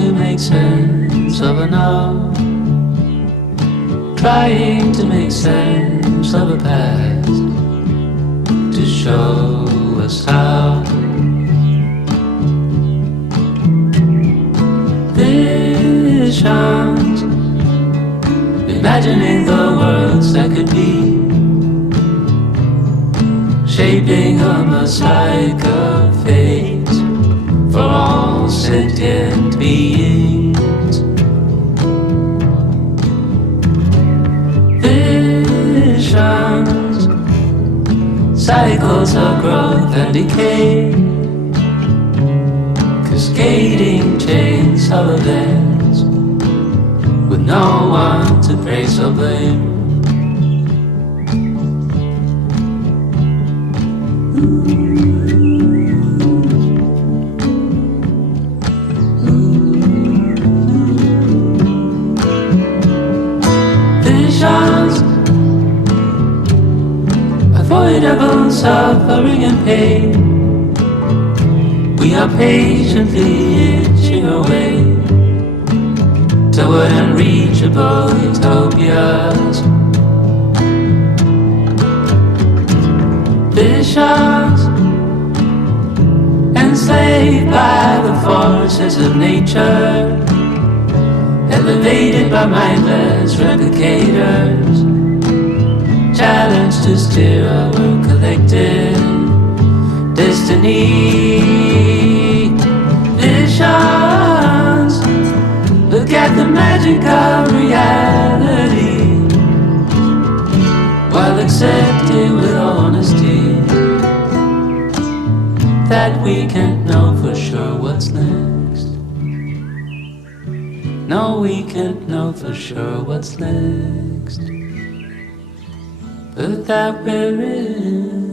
to make sense of a now, trying to make sense of a past, to show us how visions, imagining the worlds that could be, shaping a mosaic of fate for all sentient beings. Visions, cycles of growth and decay, cascading chains of events with no one to praise or blame. Visions, avoidable suffering and pain. We are patiently itching away toward unreachable utopias. Visions, enslaved by the forces of nature, elevated by mindless replicators, challenged to steer our collective destiny. Visions, look at the magic of reality, while accepting with honesty that we can't know for sure what's next. No, we can't know for sure what's next, but that we're in